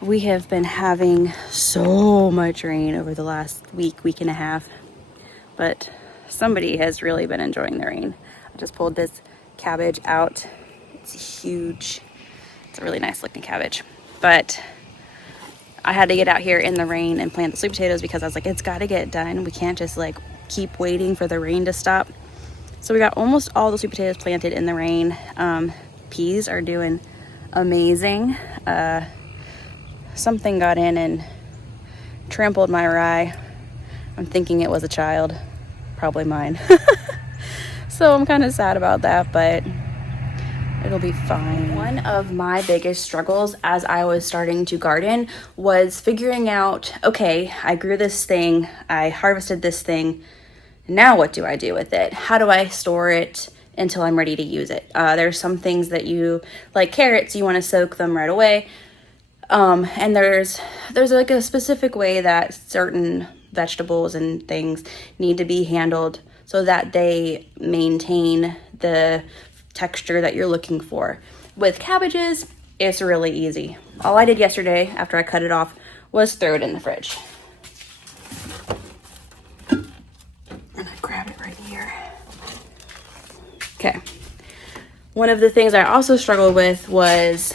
We have been having so much rain over the last week and a half, but somebody has really been enjoying the rain. I just pulled this cabbage out. It's huge. It's a really nice looking cabbage, but I had to get out here in the rain and plant the sweet potatoes because I was like, it's got to get done. We can't just like keep waiting for the rain to stop. So we got almost all the sweet potatoes planted in the rain. Peas are doing amazing. Something got in and trampled my rye. I'm thinking it was a child, probably mine. So I'm kind of sad about that, but it'll be fine. One of my biggest struggles as I was starting to garden was figuring out, okay, I grew this thing, I harvested this thing, now what do I do with it? How do I store it until I'm ready to use it? There's some things that you, like carrots, you want to soak them right away. And there's like a specific way that certain vegetables and things need to be handled so that they maintain the texture that you're looking for. With cabbages, it's really easy. All I did yesterday after I cut it off was throw it in the fridge. And I grab it right here. Okay. One of the things I also struggled with was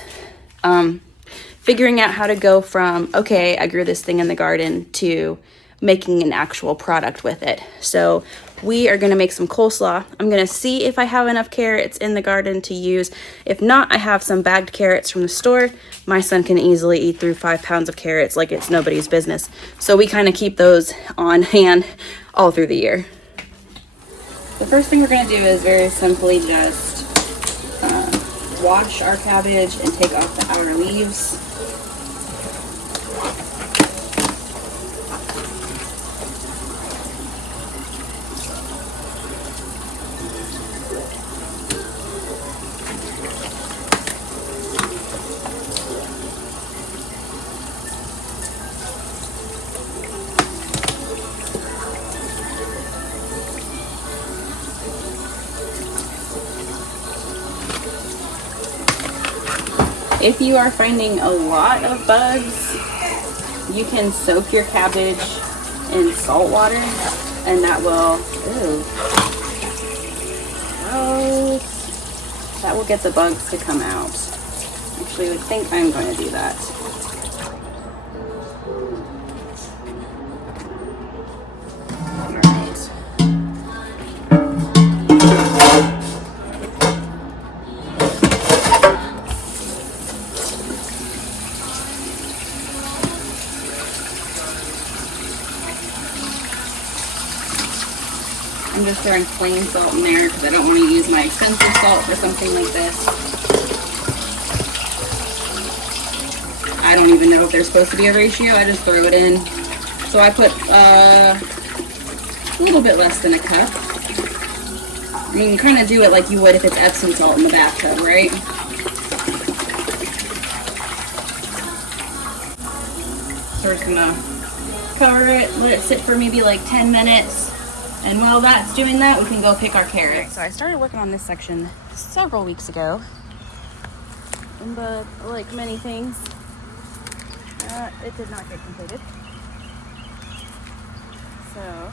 figuring out how to go from, okay, I grew this thing in the garden, to making an actual product with it. So we are gonna make some coleslaw. I'm gonna see if I have enough carrots in the garden to use. If not, I have some bagged carrots from the store. My son can easily eat through 5 pounds of carrots like it's nobody's business. So we kind of keep those on hand all through the year. The first thing we're gonna do is very simply just wash our cabbage and take off the outer leaves. If you are finding a lot of bugs, you can soak your cabbage in salt water and that will, that will get the bugs to come out. Actually, I would think I'm going to do that. I'm just throwing plain salt in there because I don't want to use my expensive salt for something like this. I don't even know if there's supposed to be a ratio. I just throw it in. So I put a little bit less than a cup. I mean, you kind of do it like you would if it's Epsom salt in the bathtub, right? So we're just gonna cover it, let it sit for maybe like 10 minutes. And while that's doing that, we can go pick our carrots. So I started working on this section several weeks ago. But like many things, it did not get completed. So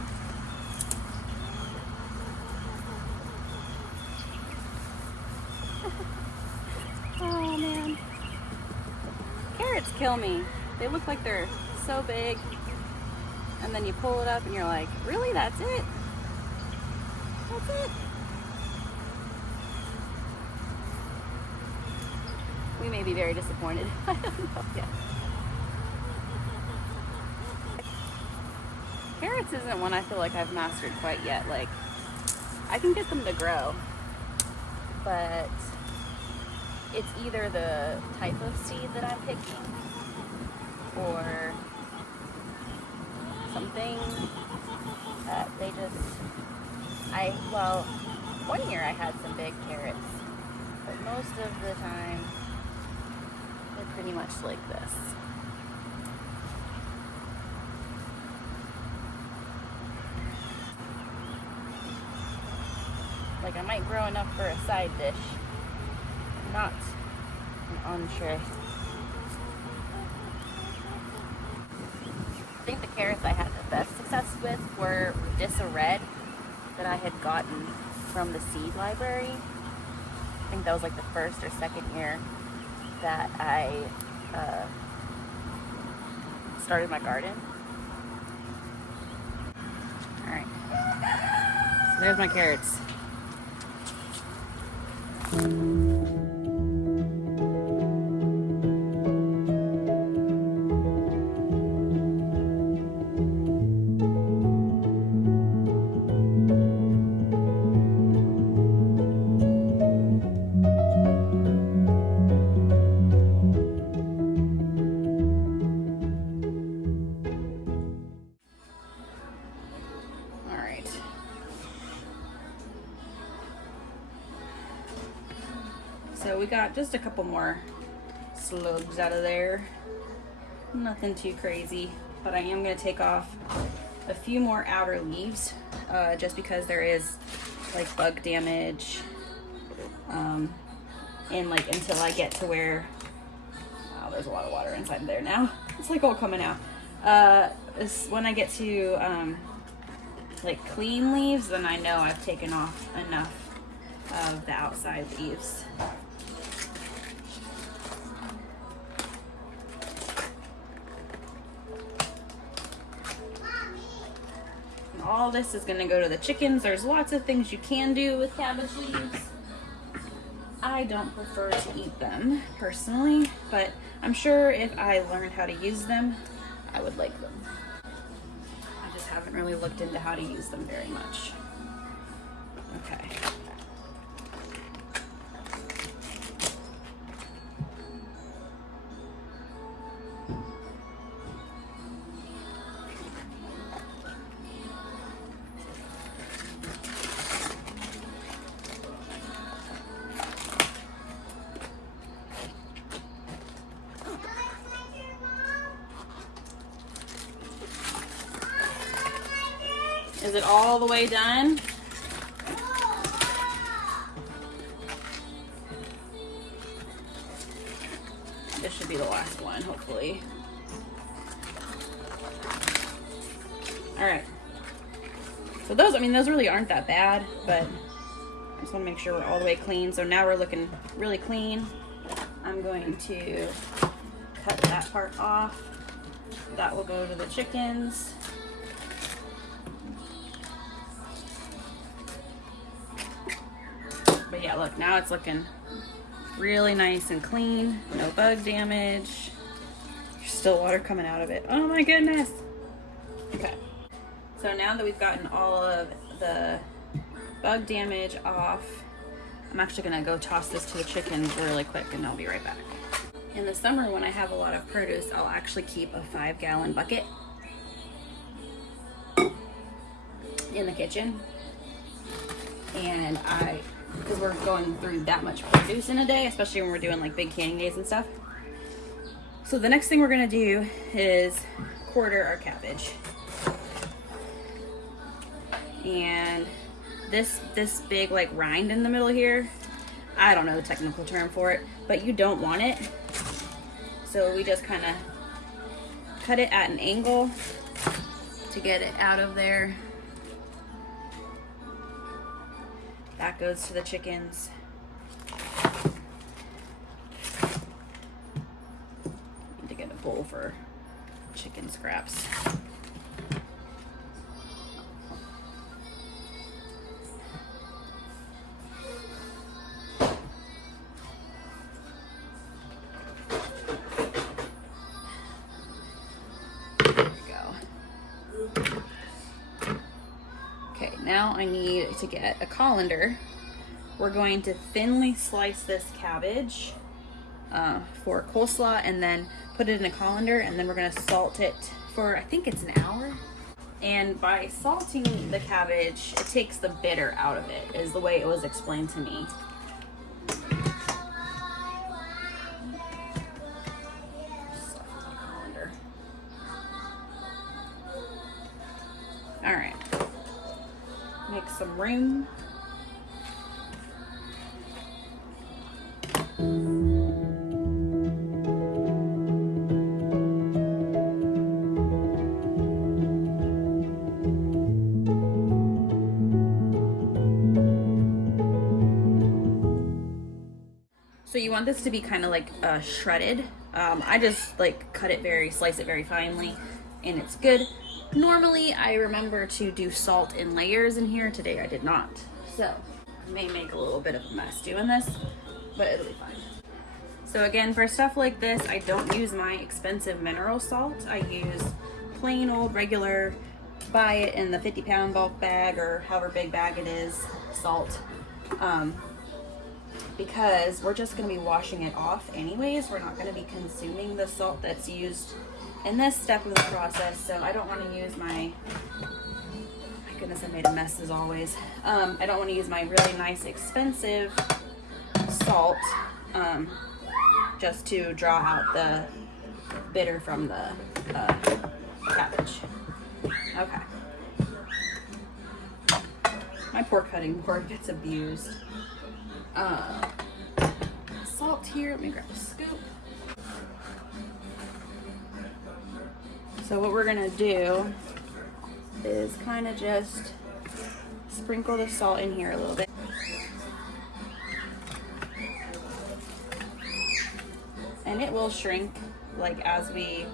oh man. Carrots kill me. They look like they're so big. And then you pull it up and you're like, really? That's it? That's it? We may be very disappointed. I don't know yet. Carrots isn't one I feel like I've mastered quite yet. Like, I can get them to grow, but it's either the type of seed that I'm picking or something that they just, well, one year I had some big carrots, but most of the time they're pretty much like this. Like I might grow enough for a side dish, not an entree. think the carrots I had the best success with were Dissa Red that I had gotten from the seed library. I think that was like the first or second year that I started my garden. All right, so there's my carrots. So we got just a couple more slugs out of there. Nothing too crazy, but I am going to take off a few more outer leaves just because there is like bug damage and like until I get to where, wow, there's a lot of water inside there now. It's like all coming out. When I get to like clean leaves, then I know I've taken off enough of the outside leaves. And all this is going to go to the chickens. There's lots of things you can do with cabbage leaves. I don't prefer to eat them personally, but I'm sure if I learned how to use them, I would like them. I just haven't really looked into how to use them very much. Okay. Is it all the way done? This should be the last one, hopefully. All right. So those, I mean, those really aren't that bad, but I just want to make sure we're all the way clean. So now we're looking really clean. I'm going to cut that part off. That will go to the chickens. But yeah, look, now it's looking really nice and clean. No bug damage. There's still water coming out of it. Oh my goodness. Okay. So now that we've gotten all of the bug damage off, I'm actually gonna go toss this to the chickens really quick and I'll be right back. In the summer when I have a lot of produce, I'll actually keep a 5-gallon bucket in the kitchen. And because we're going through that much produce in a day, especially when we're doing like big canning days and stuff. So the next thing we're gonna do is quarter our cabbage. And this big like rind in the middle here, I don't know the technical term for it, but you don't want it. So we just kind of cut it at an angle to get it out of there. That goes to the chickens. Need to get a bowl for chicken scraps. Now I need to get a colander. We're going to thinly slice this cabbage for coleslaw and then put it in a colander, and then we're going to salt it for, I think it's an hour. And by salting the cabbage, it takes the bitter out of it, is the way it was explained to me. All right. Make some room. Okay, you want this to be kind of like shredded. I just like slice it very finely, and it's good. Normally I remember to do salt in layers in here. Today I did not. So I may make a little bit of a mess doing this, but it'll be fine. So again, for stuff like this, I don't use my expensive mineral salt. I use plain old regular, buy it in the 50-pound bulk bag or however big bag it is, salt. Because we're just going to be washing it off anyways. We're not going to be consuming the salt that's used in this step of the process. So I don't want to use my goodness, I made a mess as always. I don't want to use my really nice expensive salt just to draw out the bitter from the cabbage. Okay. My pork cutting board gets abused. Salt here, let me grab a scoop. So what we're gonna do is kind of just sprinkle the salt in here a little bit. And it will shrink like as we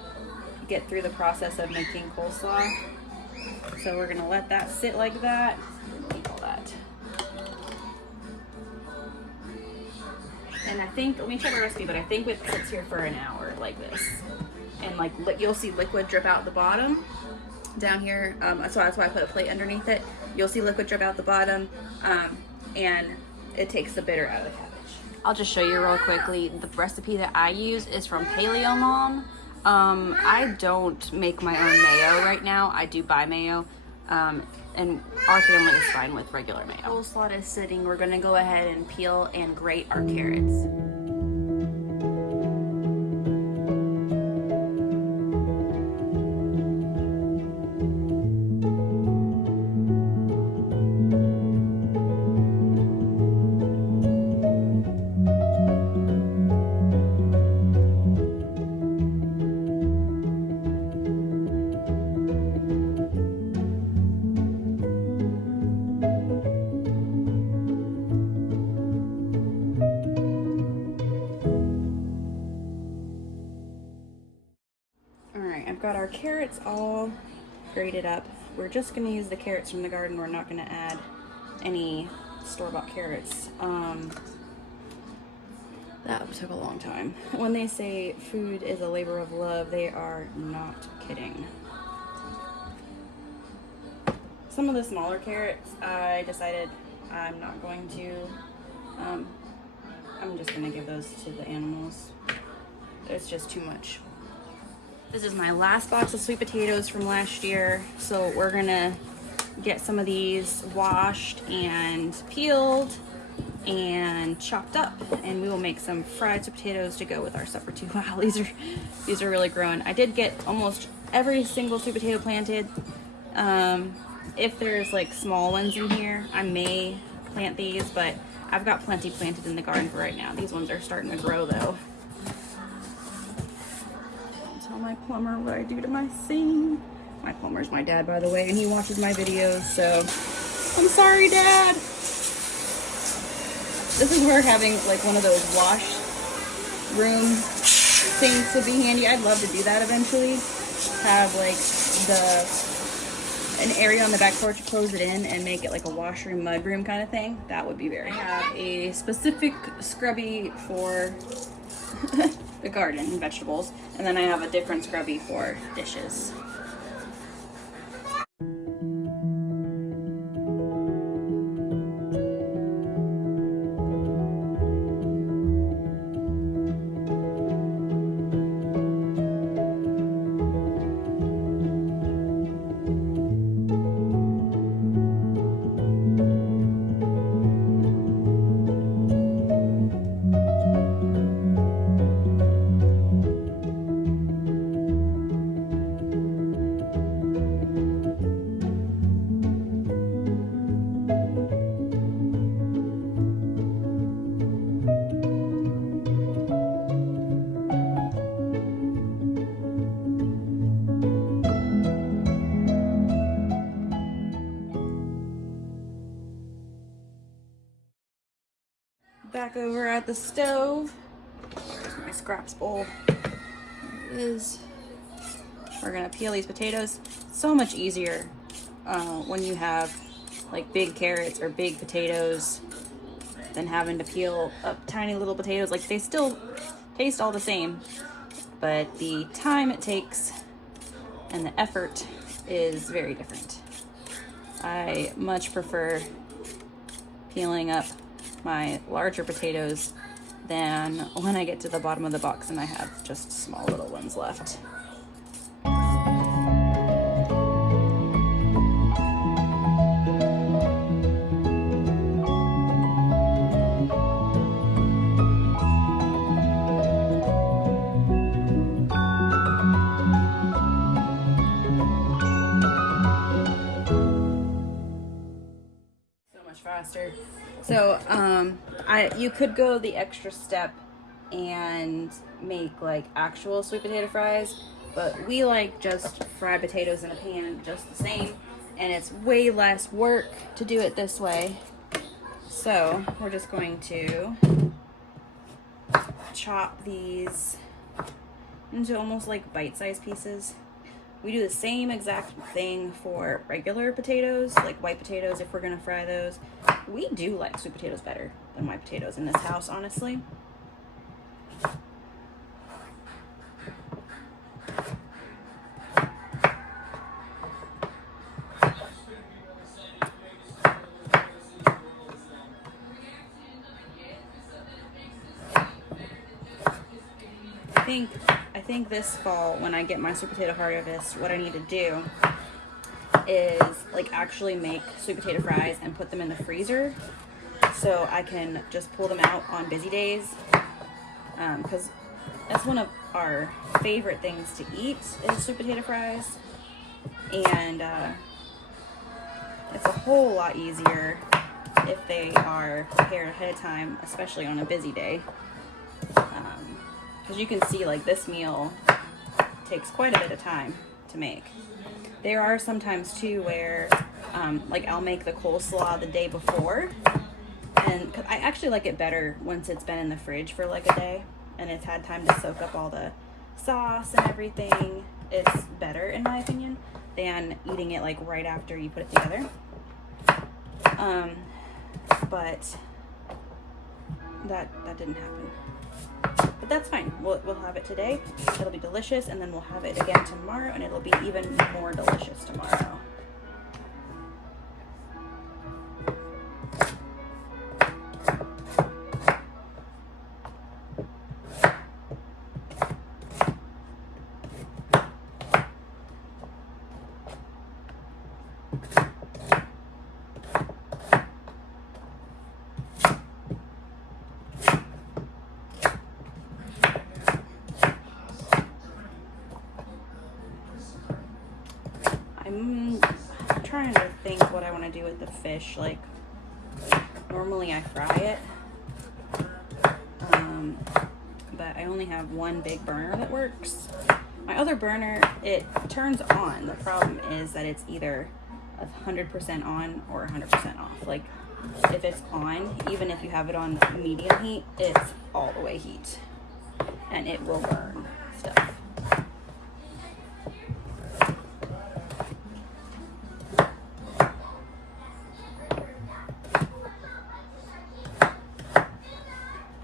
get through the process of making coleslaw. So we're gonna let that sit like that. All that. And I think, let me check the recipe, but I think it sits here for an hour like this. And like you'll see liquid drip out the bottom down here. So that's why I put a plate underneath it. You'll see liquid drip out the bottom, and it takes the bitter out of the cabbage. I'll just show you real quickly. The recipe that I use is from Paleo Mom. I don't make my own mayo right now. I do buy mayo, and our family is fine with regular mayo. Coleslaw is sitting. We're gonna go ahead and peel and grate our carrots. I've got our carrots all grated up. We're just going to use the carrots from the garden. We're not going to add any store-bought carrots. That took a long time. When they say food is a labor of love, they are not kidding. Some of the smaller carrots, I decided I'm not going to. I'm just going to give those to the animals. It's just too much. This is my last box of sweet potatoes from last year. So we're gonna get some of these washed and peeled and chopped up, and we will make some fried sweet potatoes to go with our supper too. Wow, these are really growing. I did get almost every single sweet potato planted. If there's like small ones in here, I may plant these, but I've got plenty planted in the garden for right now. These ones are starting to grow though. Tell my plumber what I do to my sink. My plumber's my dad, by the way, and he watches my videos, so I'm sorry, Dad. This is where having like one of those wash room things would be handy. I'd love to do that eventually. Have like an area on the back porch, close it in, and make it like a washroom, mudroom kind of thing. That would be very handy. I have a specific scrubby for the garden and vegetables, and then I have a different scrubby for dishes. Back over at the stove, scraps bowl. There it is. We're gonna peel these potatoes. So much easier when you have like big carrots or big potatoes than having to peel up tiny little potatoes. Like, they still taste all the same, but the time it takes and the effort is very different. I much prefer peeling up my larger potatoes than when I get to the bottom of the box and I have just small little ones left. Faster. So you could go the extra step and make like actual sweet potato fries, but we like just fried potatoes in a pan just the same, and it's way less work to do it this way. So we're just going to chop these into almost like bite-sized pieces. We do the same exact thing for regular potatoes, like white potatoes, if we're gonna fry those. We do like sweet potatoes better than white potatoes in this house, honestly. I think this fall, when I get my sweet potato harvest, what I need to do is like actually make sweet potato fries and put them in the freezer so I can just pull them out on busy days, because that's one of our favorite things to eat is sweet potato fries, and it's a whole lot easier if they are prepared ahead of time, especially on a busy day. Because you can see, like, this meal takes quite a bit of time to make. There are sometimes too where like I'll make the coleslaw the day before, and 'cause I actually like it better once it's been in the fridge for like a day and it's had time to soak up all the sauce and everything. It's better, in my opinion, than eating it like right after you put it together. But that didn't happen. But that's fine. We'll have it today. It'll be delicious, and then we'll have it again tomorrow, and it'll be even more delicious tomorrow. I'm trying to think what I want to do with the fish. Like, normally I fry it, but I only have one big burner that works. My other burner, it turns on. The problem is that it's either 100% on or 100% off. Like, if it's on, even if you have it on medium heat, it's all the way heat, and it will burn stuff.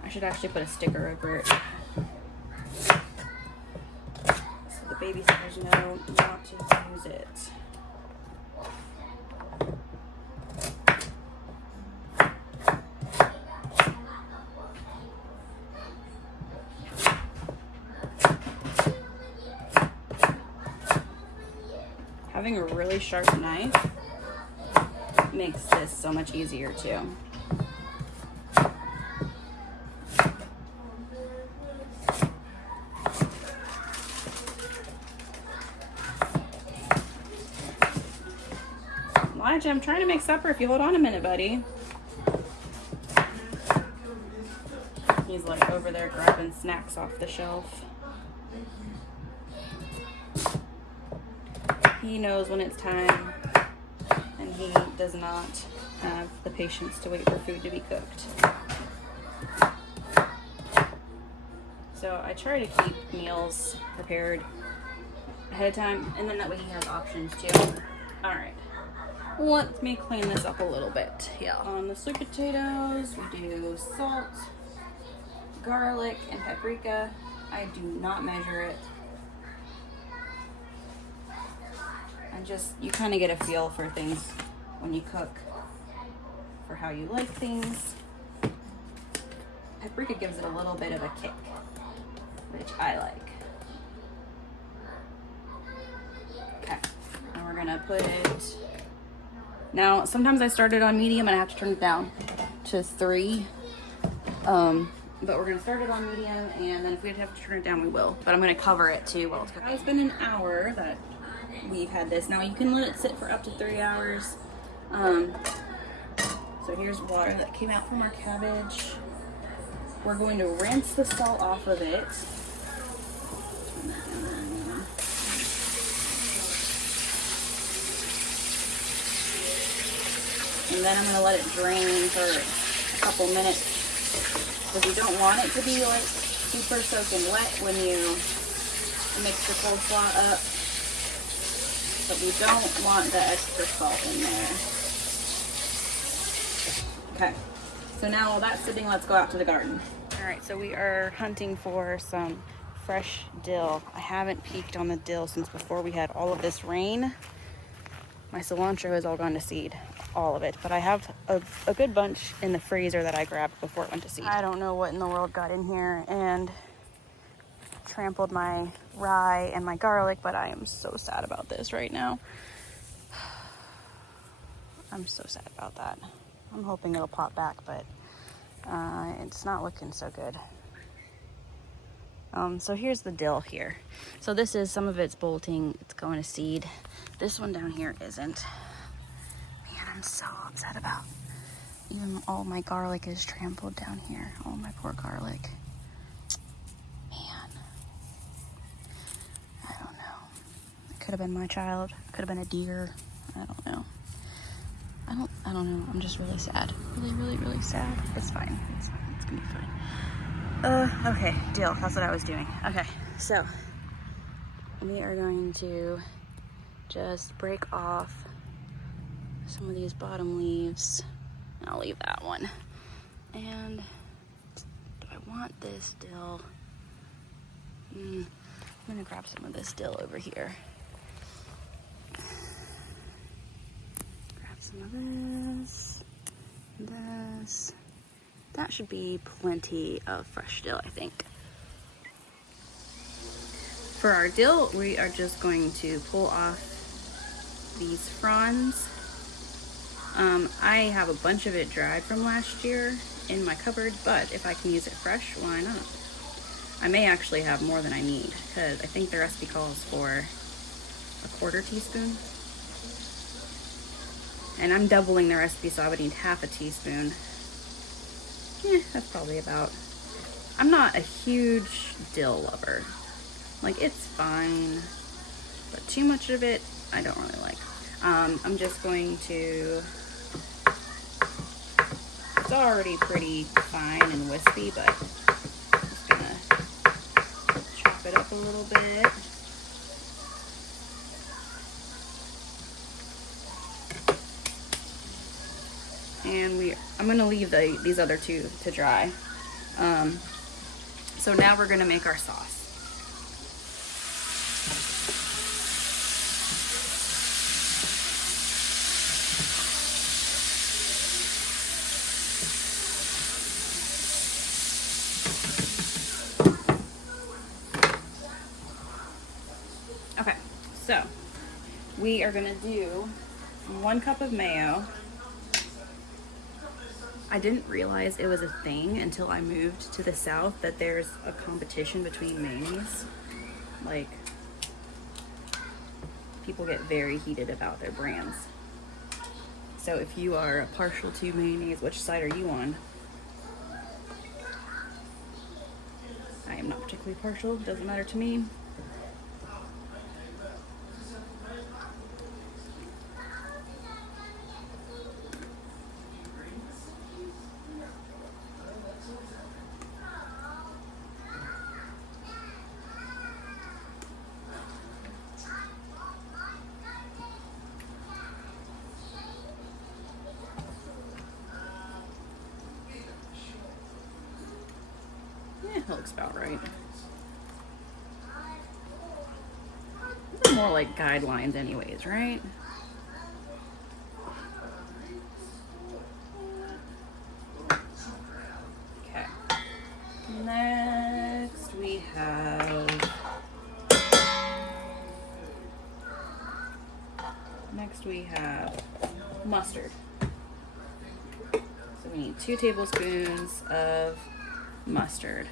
I should actually put a sticker over it so the babysitters know not to use it. Having a really sharp knife makes this so much easier too. Elijah, I'm trying to make supper. If you hold on a minute, buddy. He's like over there grabbing snacks off the shelf. He knows when it's time, and he does not have the patience to wait for food to be cooked. So I try to keep meals prepared ahead of time, and then that way he has options too. All right, let me clean this up a little bit. Yeah. On the sweet potatoes, we do salt, garlic, and paprika. I do not measure it. You kind of get a feel for things when you cook, for how you like things. Paprika gives it a little bit of a kick, which I like. Okay, and we're gonna put it, now sometimes I start it on medium and I have to turn it down to 3. But we're gonna start it on medium, and then if we have to turn it down, we will. But I'm gonna cover it too while it's cooking. It's been an hour that we've had this. Now you can let it sit for up to 3 hours. So here's water that came out from our cabbage. We're going to rinse the salt off of it. Turn that down there now. And then I'm gonna let it drain for a couple minutes, because you don't want it to be like super soaking wet when you mix the coleslaw up, but we don't want the extra salt in there. Okay, so now while that's sitting, let's go out to the garden. All right, so we are hunting for some fresh dill. I haven't peeked on the dill since before we had all of this rain. My cilantro is all gone to seed, all of it, but I have a good bunch in the freezer that I grabbed before it went to seed. I don't know what in the world got in here and trampled my rye and my garlic, but I am so sad about this right now. I'm so sad about that. I'm hoping it'll pop back, but it's not looking so good. So here's the dill here. So this is, some of it's bolting, it's going to seed. This one down here isn't. Man, I'm so upset about, even all my garlic is trampled down here. All my poor garlic. Man, I don't know. It could have been my child. Could have been a deer. I don't know. I don't know. I'm just really sad. Really sad. It's fine. It's fine. It's gonna be fine. Okay, deal. That's what I was doing. Okay, so we are going to just break off some of these bottom leaves. I'll leave that one. And do I want this dill? I'm gonna grab some of this dill over here. Grab some of this. That should be plenty of fresh dill, I think. For our dill, we are just going to pull off these fronds. I have a bunch of it dried from last year in my cupboard, but if I can use it fresh, why not? I may actually have more than I need, because I think the recipe calls for a 1/4 teaspoon. And I'm doubling the recipe, so I would need 1/2 teaspoon. That's probably about. I'm not a huge dill lover. Like, it's fine, but too much of it, I don't really like. I'm just going to, it's already pretty fine and wispy, but I'm just gonna chop it up a little bit. And I'm gonna leave these other two to dry. So now we're gonna make our sauce. Okay, so we are gonna do 1 cup of mayo. I didn't realize it was a thing until I moved to the South, that there's a competition between mayonnaise. Like, people get very heated about their brands. So if you are partial to mayonnaise, which side are you on? I am not particularly partial, doesn't matter to me. That looks about right. They're more like guidelines anyways, right? Okay. Next we have mustard. So we need 2 tablespoons of mustard.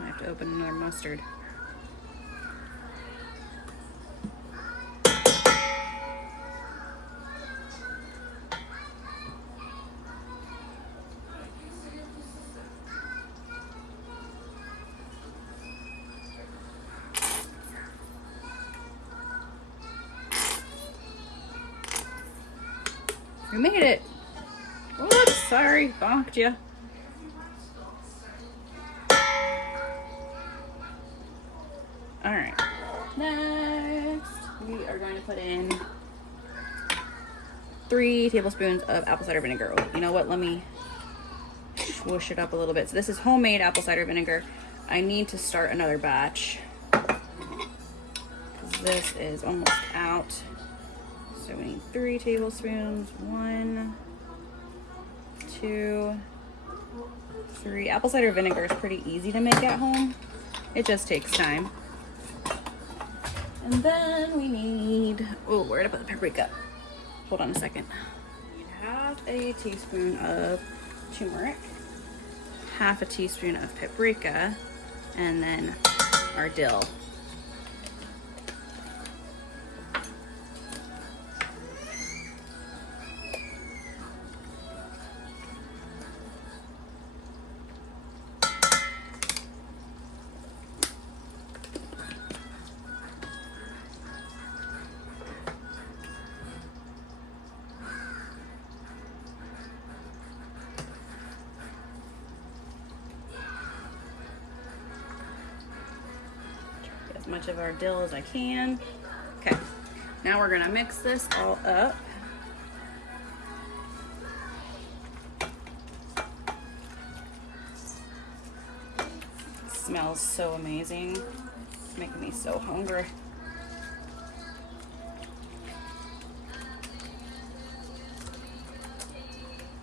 I have to open another mustard. We made it. Whoops, sorry, bonked you. All right, next we are going to put in 3 tablespoons of apple cider vinegar. Oh, you know what? Let me swoosh it up a little bit. So this is homemade apple cider vinegar. I need to start another batch because this is almost out. So we need 3 tablespoons. 1, 2, 3. Apple cider vinegar is pretty easy to make at home. It just takes time. And then we need, oh, where did I put the paprika? Hold on a second. We need 1/2 teaspoon of turmeric, 1/2 teaspoon of paprika, and then our dill. Much of our dill as I can. Okay, now we're gonna mix this all up. It smells so amazing. It's making me so hungry.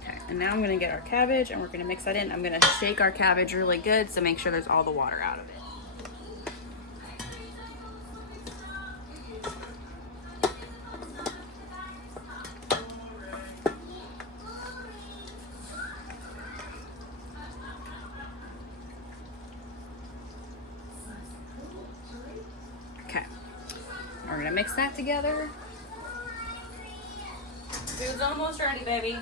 Okay, and now I'm gonna get our cabbage and we're gonna mix that in. I'm gonna shake our cabbage really good so make sure there's all the water out of it. We're gonna mix that together. Food's almost ready, baby.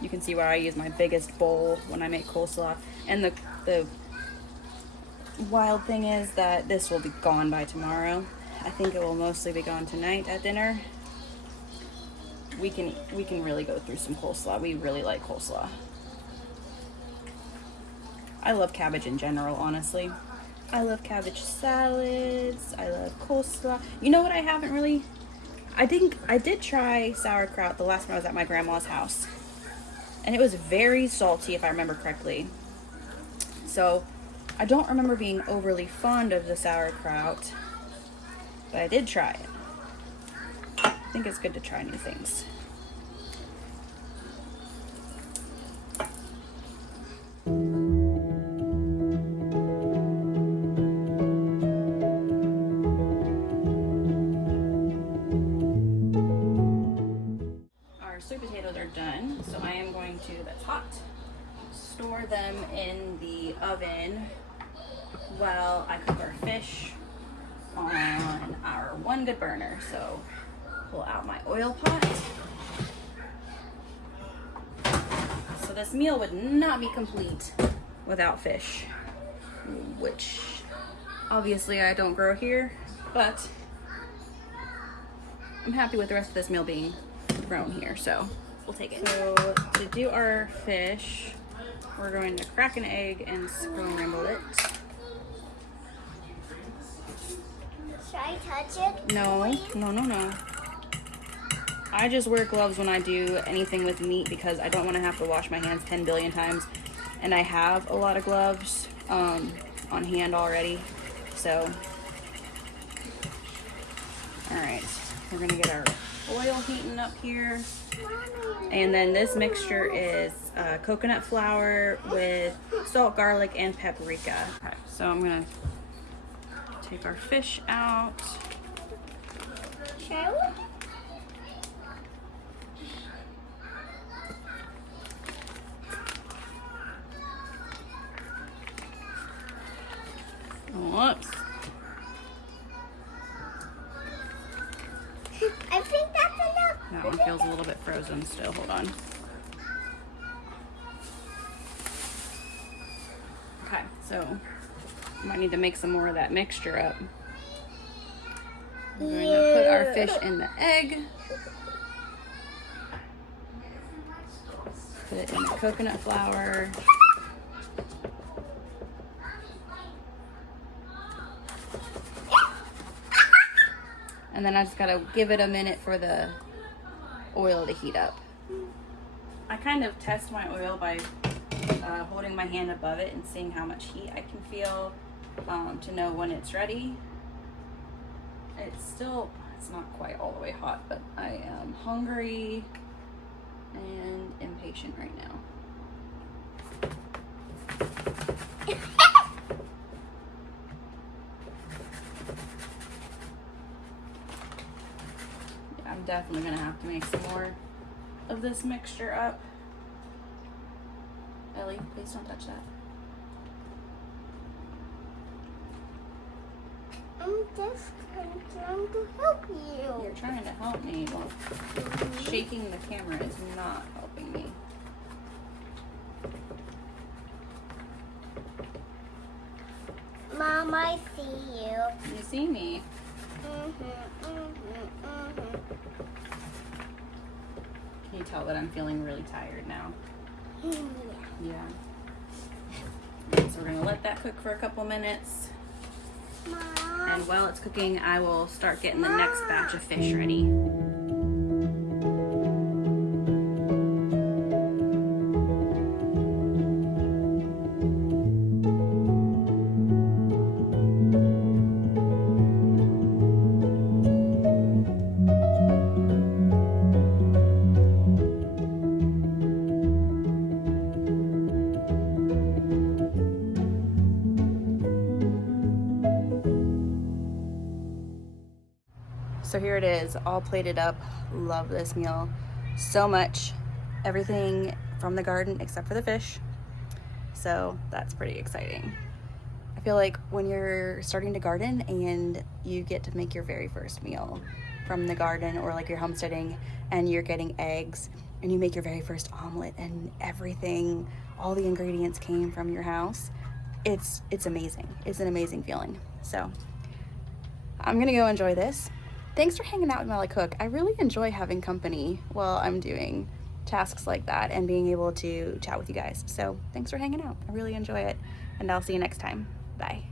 You can see why I use my biggest bowl when I make coleslaw. And the wild thing is that this will be gone by tomorrow. I think it will mostly be gone tonight at dinner. We can really go through some coleslaw. We really like coleslaw. I love cabbage in general, honestly. I love cabbage salads. I love coleslaw. You know what I haven't really... I did try sauerkraut the last time I was at my grandma's house. And it was very salty, if I remember correctly. So, I don't remember being overly fond of the sauerkraut. But I did try it. I think it's good to try new things. Sweet potatoes are done, so I am going to, that's hot, store them in the oven while I cook our fish on our one good burner. So pull out my oil pot. So this meal would not be complete without fish, which obviously I don't grow here, but I'm happy with the rest of this meal being grown here, so we'll take it. So to do our fish, we're going to crack an egg and scramble it. No. I just wear gloves when I do anything with meat because I don't want to have to wash my hands 10 billion times. And I have a lot of gloves on hand already. So, all right, we're gonna get our oil heating up here. And then this mixture is coconut flour with salt, garlic, and paprika. Okay, so I'm gonna take our fish out. Whoops. I think that's enough. That one feels a little bit frozen still. Hold on. Okay, so might need to make some more of that mixture up. We're going to put our fish in the egg. Put it in the coconut flour. And then I just gotta give it a minute for the oil to heat up. I kind of test my oil by holding my hand above it and seeing how much heat I can feel to know when it's ready. It's not quite all the way hot, but I am hungry and impatient right now. I'm definitely gonna have to make some more of this mixture up. Ellie, please don't touch that. I'm just trying to help you. You're trying to help me. Well, shaking the camera is not helping me. Mom, I see you. You see me? Can you tell that I'm feeling really tired now? Yeah. So we're gonna let that cook for a couple minutes. Mom. And while it's cooking, I will start getting the next batch of fish ready. So here it is, all plated up. Love this meal so much. Everything from the garden except for the fish. So that's pretty exciting. I feel like when you're starting to garden and you get to make your very first meal from the garden, or like you're homesteading and you're getting eggs and you make your very first omelet and everything, all the ingredients came from your house. It's amazing. It's an amazing feeling. So I'm gonna go enjoy this. Thanks for hanging out with me while I cook. I really enjoy having company while I'm doing tasks like that and being able to chat with you guys. So thanks for hanging out. I really enjoy it, and I'll see you next time. Bye.